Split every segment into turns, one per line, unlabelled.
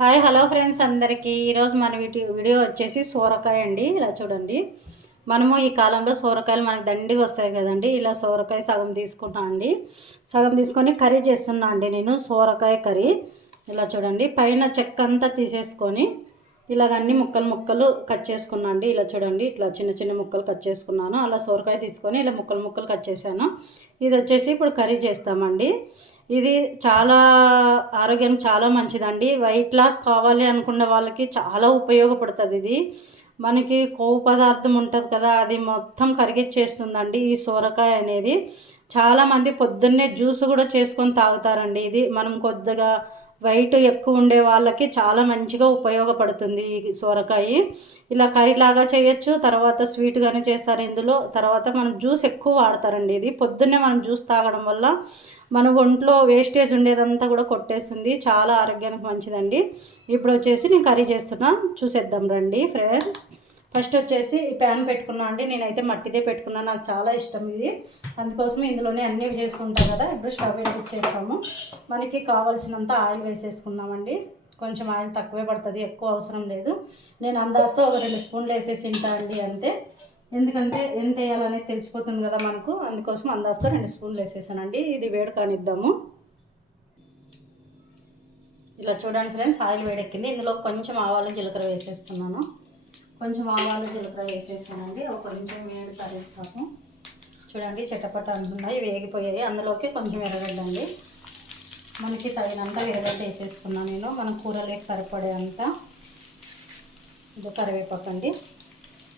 Hi hello friends అందరికీ. ఈరోజు మన వీడియో వీడియో వచ్చేసి సోరకాయ అండి. ఇలా చూడండి. మనము ఈ కాలంలో సోరకాయలు మనకి దండిగా వస్తాయి కదండి. ఇలా సోరకాయ సగం తీసుకున్నా అండి. సగం తీసుకొని కర్రీ చేస్తున్నా అండి నేను సోరకాయ కర్రీ. ఇలా చూడండి. పైన చెక్క అంతా తీసేసుకొని ఇలాగ అన్ని ముక్కలు ముక్కలు కట్ చేసుకున్నా అండి. ఇలా చూడండి. ఇట్లా చిన్న చిన్న ముక్కలు కట్ చేసుకున్నాను. అలా సోరకాయ తీసుకొని ఇలా ముక్కలు ముక్కలు కట్ చేశాను. ఇది వచ్చేసి ఇప్పుడు కర్రీ చేస్తామండి. ఇది చాలా ఆరోగ్యానికి చాలా మంచిదండి. వెయిట్ లాస్ కావాలి అనుకున్న వాళ్ళకి చాలా ఉపయోగపడుతుంది ఇది. మనకి కొవ్వు పదార్థం ఉంటుంది కదా అది మొత్తం కరిగిచ్చేస్తుందండి ఈ సోరకాయ అనేది. చాలామంది పొద్దున్నే జ్యూస్ కూడా చేసుకొని తాగుతారండి ఇది. మనం కొద్దిగా వైట్ ఎక్కువ ఉండే వాళ్ళకి చాలా మంచిగా ఉపయోగపడుతుంది ఈ సొరకాయ. ఇలా కర్రీ లాగా చేయొచ్చు తర్వాత స్వీట్గానే చేస్తారు ఇందులో. తర్వాత మనం జ్యూస్ ఎక్కువ వాడతారండి ఇది. పొద్దున్నే మనం జ్యూస్ తాగడం వల్ల మన ఒంట్లో వేస్టేజ్ ఉండేదంతా కూడా కొట్టేస్తుంది చాలా ఆరోగ్యానికి మంచిదండి. ఇప్పుడు వచ్చేసి నేను కర్రీ చేస్తున్నా. చూసేద్దాం రండి ఫ్రెండ్స్ ఫస్ట్ వచ్చేసి ఈ ప్యాన్ పెట్టుకున్నా అండి. నేనైతే మట్టిదే పెట్టుకున్నా. నాకు చాలా ఇష్టం ఇది. అందుకోసం ఇందులోనే అన్నీ చేసుకుంటాం కదా. ఇప్పుడు స్టవ్ చేస్తాము మనకి కావాల్సినంత ఆయిల్ వేసేసుకుందామండి కొంచెం ఆయిల్ తక్కువే పడుతుంది. ఎక్కువ అవసరం లేదు. నేను అందాజతో ఒక రెండు స్పూన్లు వేసేసి తింటా అండి అంతే. ఎందుకంటే ఎంత వేయాలనేది తెలిసిపోతుంది కదా మనకు. అందుకోసం అందాస్తా రెండు స్పూన్లు వేసేసానండి. ఇది వేడి కానిద్దాము. ఇలా చూడండి ఫ్రెండ్స్ ఆయిల్ వేడెక్కింది. ఇందులో కొంచెం ఆవాలు జీలకర్ర వేసేస్తున్నాను. కొంచెం ఆవాలు జీలకర్ర వేసేసానండి. ఒక కొంచెం వేడి కరేస్తాము చూడండి చటపట అంటున్నాయి. వేగిపోయాయి. అందులోకి కొంచెం ఎర్రగడ్డండి. మనకి తగినంత ఎర్రగడ్డ వేసేసుకున్నాను నేను. మన కూరలోకి సరిపడే అంత ఇది కరివేపాకండి.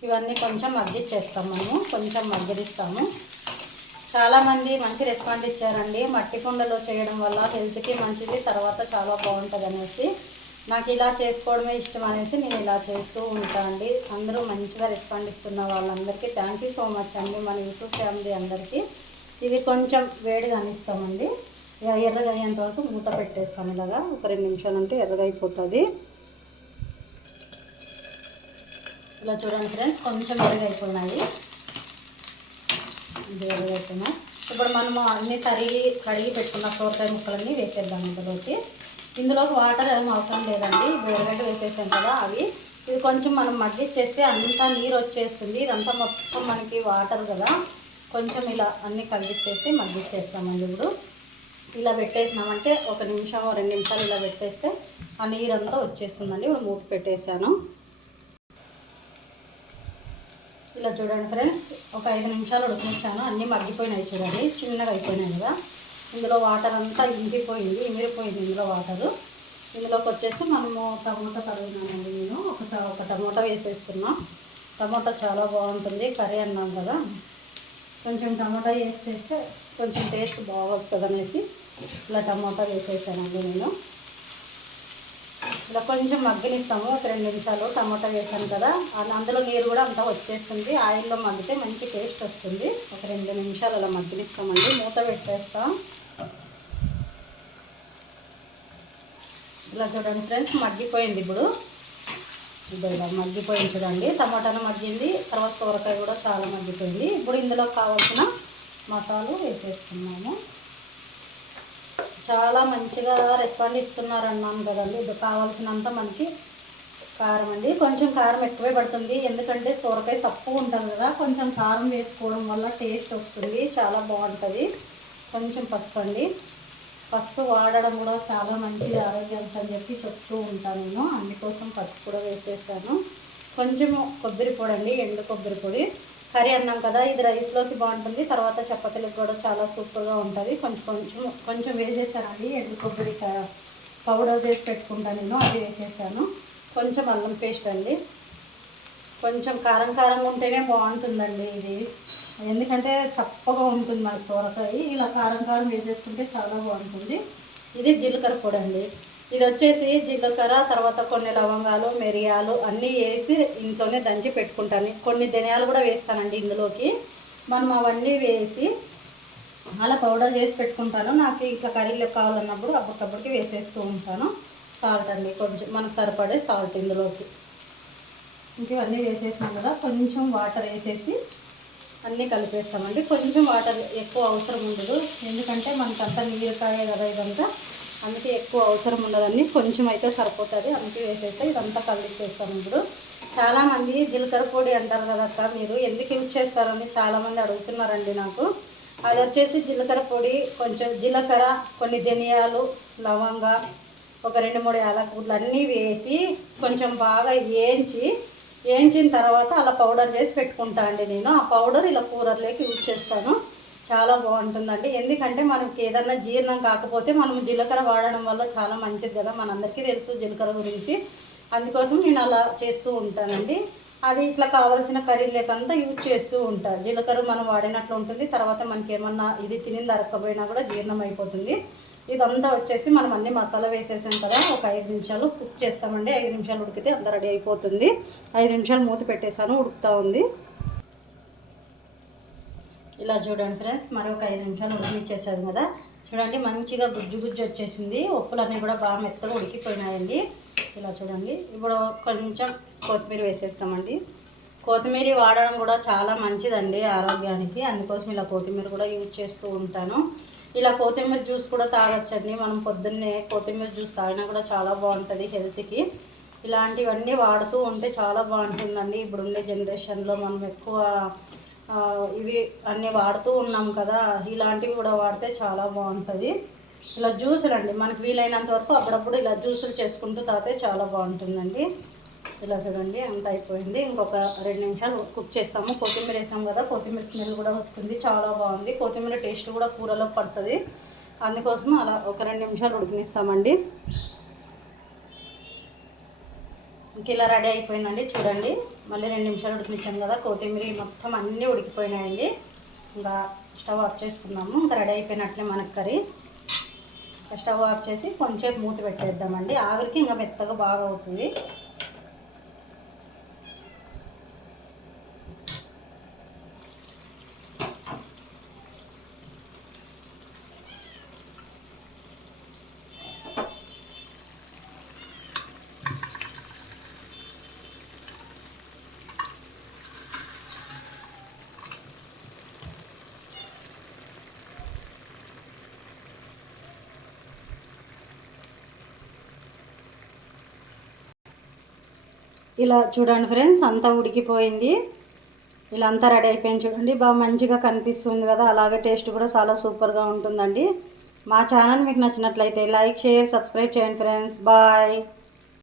ఇవన్నీ కొంచెం మగ్గిచ్చేస్తాం మనము కొంచెం మగ్గరిస్తాము. చాలామంది మంచి రెస్పాండ్ ఇచ్చారండి. మట్టి కుండలో చేయడం వల్ల హెల్త్కి మంచిది తర్వాత చాలా బాగుంటుంది అనేసి నాకు ఇలా చేసుకోవడమే ఇష్టం అనేసి నేను ఇలా చేస్తూ ఉంటాను అండి. అందరూ మంచిగా రెస్పాండ్ ఇస్తున్న వాళ్ళందరికీ థ్యాంక్ యూ సో మచ్ అండి మన యూట్యూబ్ ఫ్యామిలీ అందరికీ. ఇది కొంచెం వేడిగా అనిస్తామండి ఎర్రగా అయ్యేంత వరకు మూత పెట్టేస్తాం ఇలాగా. ఒక రెండు నిమిషాలు ఉంటే ఎర్రగా అయిపోతుంది ఇలా చూడండి ఫ్రెండ్స్ కొంచెం మెరుగైపోయినాయి ఇది ఎర్రగా ఇప్పుడు మనము అన్ని తరిగి కడిగి పెట్టుకున్న సోరకాయ ముక్కలన్నీ వేసేద్దాం ఇందులోకి. ఇందులోకి వాటర్ ఏం అవసరం లేదండి. వేరగడ్డ వేసేసాం కదా అవి. ఇది కొంచెం మనం మగ్గిచ్చేస్తే అంతా నీరు వచ్చేస్తుంది. ఇదంతా మొత్తం మనకి వాటర్ కదా. కొంచెం ఇలా అన్నీ కలిగిచ్చేసి మగ్గిచ్చేస్తామండి ఇప్పుడు. ఇలా పెట్టేసినామంటే ఒక నిమిషం రెండు నిమిషాలు ఇలా పెట్టేస్తే ఆ నీరు అంతా వచ్చేస్తుందండి. ఇప్పుడు మూత పెట్టేశాను. ఇలా చూడండి ఫ్రెండ్స్ ఒక ఐదు నిమిషాలు ఉడికించాను. అన్నీ మగ్గిపోయినాయి చూడండి చిన్నగా అయిపోయినాయి కదా. ఇందులో వాటర్ అంతా ఇంకిపోయింది ఇమిరిపోయింది ఇందులో వాటరు. ఇందులోకి వచ్చేసి మనము టమోటా కడిగినానండి నేను. ఒకసారి ఒక టమోటా వేసేస్తున్నాం. టమోటా చాలా బాగుంటుంది కర్రీ అన్నాం కదా. కొంచెం టమోటా వేసి చేస్తే కొంచెం టేస్ట్ బాగా వస్తుంది అనేసి ఇలా టమోటా వేసేసానండి నేను. ఇలా కొంచెం మగ్గనిస్తాము. ఒక రెండు నిమిషాలు టమాటా వేసాను కదా. అందులో నీరు కూడా అంతా వచ్చేస్తుంది. ఆయిల్లో మగ్గితే మంచి టేస్ట్ వస్తుంది. ఒక రెండు నిమిషాలు అలా మగ్గనిస్తామండి. మూత పెట్టేస్తాం. ఇలా చూడండి ఫ్రెండ్స్ మగ్గిపోయింది ఇప్పుడు. ఇది ఇలా మగ్గిపోయింది చూడండి. టమాటాను మగ్గింది. తర్వాత సొరకాయ కూడా చాలా మగ్గిపోయింది. ఇప్పుడు ఇందులో కావాల్సిన మసాలు వేసేస్తున్నాము. చాలా మంచిగా రెస్పాండ్ ఇస్తున్నారు అన్నాను కదండి ఇది కావాల్సినంత మనకి కారం అండి. కొంచెం కారం ఎక్కువే పడుతుంది. ఎందుకంటే సొరకాయ సప్పు ఉంటుంది కదా కొంచెం కారం వేసుకోవడం వల్ల టేస్ట్ వస్తుంది. చాలా బాగుంటుంది. కొంచెం పసుపు అండి. పసుపు వాడడం కూడా చాలా మంచిది ఆరోగ్యానికి అని చెప్పి చెప్తూ ఉంటాను నేను. అందుకోసం పసుపు కూడా వేసేసాను. కొంచెం కొబ్బరి పొడి అండి ఎండు కొబ్బరి పొడి. కర్రీ అన్నాం కదా ఇది రైస్లోకి బాగుంటుంది. తర్వాత చపాతీలకు కూడా చాలా సూపర్గా ఉంటుంది. కొంచెం కొంచెం కొంచెం వేసేసానండి. ఎండు కొబ్బరి పౌడర్ చేసి పెట్టుకుంటాను నేను అది వేసేసాను. కొంచెం అల్లం పేస్ట్ అండి. కొంచెం కారం కారంగా ఉంటేనే బాగుంటుందండి ఇది. ఎందుకంటే చప్పగా ఉంటుంది మనకు సోరకాయ. ఇలా కారం కారం వేసేసుకుంటే చాలా బాగుంటుంది. ఇది జీలకర్ర పొడి అండి. ఇది వచ్చేసి జీలకర్ర తర్వాత కొన్ని లవంగాలు మిరియాలు అన్నీ వేసి ఇంట్లోనే దంచి పెట్టుకుంటాను. కొన్ని ధనియాలు కూడా వేస్తానండి ఇందులోకి. మనం అవన్నీ వేసి అలా పౌడర్ చేసి పెట్టుకుంటాను. నాకు ఇట్లా కర్రీలు కావాలన్నప్పుడు అప్పటికప్పటికి వేసేస్తూ ఉంటాను. సాల్ట్ అండి కొంచెం మనకు సరిపడే సాల్ట్ ఇందులోకి. ఇంకవన్నీ వేసేసినాం కదా కొంచెం వాటర్ వేసేసి అన్నీ కలిపేస్తామండి. కొంచెం వాటర్ ఎక్కువ అవసరం ఉండదు. ఎందుకంటే మనకంతా నీరుకాయ కదా ఇదంతా. అందుకే ఎక్కువ అవసరం ఉండదండి కొంచెం అయితే సరిపోతుంది. అందుకే వేసేస్తే ఇదంతా కలిపేస్తాను ఇప్పుడు. చాలామంది జీలకర్ర పొడి అంటారు కదక్క మీరు ఎందుకు యూజ్ చేస్తారని చాలామంది అడుగుతున్నారండి నాకు. అది వచ్చేసి జీలకర్ర పొడి కొంచెం జీలకర్ర కొన్ని ధనియాలు లవంగా ఒక రెండు మూడు యాలకులు అన్నీ వేసి కొంచెం బాగా వేయించి వేయించిన తర్వాత అలా పౌడర్ చేసి పెట్టుకుంటా అండి నేను. ఆ పౌడర్ ఇలా కూరర్లోకి యూజ్ చేస్తాను. చాలా బాగుంటుందండి. ఎందుకంటే మనకి ఏదన్నా జీర్ణం కాకపోతే మనం జీలకర్ర వాడడం వల్ల చాలా మంచిది కదా. మనందరికీ తెలుసు జీలకర్ర గురించి. అందుకోసం నేను అలా చేస్తూ ఉంటానండి. అది ఇట్లా కావాల్సిన కర్రీ లేకంతా యూజ్ చేస్తూ ఉంటాను జీలకర్ర మనం వాడినట్లు ఉంటుంది. తర్వాత మనకి ఏమన్నా ఇది తిని అరక్కపోయినా కూడా జీర్ణం అయిపోతుంది. ఇదంతా వచ్చేసి మనం అన్ని మసాలా వేసేసాం కదా. ఒక ఐదు నిమిషాలు కుక్ చేస్తామండి. ఐదు నిమిషాలు ఉడికితే అంత రెడీ అయిపోతుంది. ఐదు నిమిషాలు మూత పెట్టేసాను ఉడుకుతూ ఉంది. ఇలా చూడండి ఫ్రెండ్స్ మరి ఒక ఐదు నిమిషాలు ఉడికిచ్చేసాను కదా. చూడండి మంచిగా గుజ్జు గుజ్జు వచ్చేసింది. ఉప్పులన్నీ కూడా బాగా మెత్తగా ఉడికిపోయినాయండి. ఇలా చూడండి. ఇప్పుడు కొంచెం కొత్తిమీర వేసేస్తామండి. కొత్తిమీర వాడడం కూడా చాలా మంచిదండి ఆరోగ్యానికి. అందుకోసం ఇలా కొత్తిమీర కూడా యూజ్ చేస్తూ ఉంటాను. ఇలా కొత్తిమీర జ్యూస్ కూడా తాగొచ్చండి. మనం పొద్దున్నే కొత్తిమీర జ్యూస్ తాగినా కూడా చాలా బాగుంటుంది హెల్త్కి. ఇలాంటివన్నీ వాడుతూ ఉంటే చాలా బాగుంటుందండి. ఇప్పుడు ఉండే జనరేషన్లో మనం ఎక్కువ ఇవి అన్నీ వాడుతూ ఉన్నాం కదా ఇలాంటివి కూడా వాడితే చాలా బాగుంటుంది. ఇలా జ్యూసులు అండి మనకు వీలైనంత వరకు అప్పుడప్పుడు ఇలా జ్యూసులు చేసుకుంటూ తాగితే చాలా బాగుంటుందండి. ఇలా చూడండి అంత అయిపోయింది. ఇంకొక రెండు నిమిషాలు కుక్ చేస్తాము. కొత్తిమీర వేసాం కదా కొత్తిమీర స్మెల్ కూడా వస్తుంది చాలా బాగుంది. కొత్తిమీర టేస్ట్ కూడా కూరలో పడుతుంది. అందుకోసం అలా ఒక రెండు నిమిషాలు ఉడికినిస్తామండి. ఇంక ఇలా రెడీ అయిపోయిందండి చూడండి. మళ్ళీ రెండు నిమిషాలు ఉడికించాం కదా కొత్తిమీర మొత్తం అన్నీ ఉడికిపోయినాయండి. ఇంకా స్టవ్ ఆఫ్ చేసుకున్నాము ఇంకా రెడీ అయిపోయినట్లే మనకు కర్రీ. స్టవ్ ఆఫ్ చేసి కొంచెం మూత పెట్టేద్దామండి. ఆవిరికి ఇంకా మెత్తగా బాగా అవుతుంది ఇలా చూడండి ఫ్రెండ్స్ అంతా ఉడికిపోయింది. ఇలా అంతా రెడీ అయిపోయింది చూడండి. బాగా మంచిగా కనిపిస్తుంది కదా అలాగే టేస్ట్ కూడా చాలా సూపర్గా ఉంటుందండి. మా ఛానల్ మీకు నచ్చినట్లయితే లైక్ షేర్ సబ్స్క్రైబ్ చేయండి ఫ్రెండ్స్. బాయ్.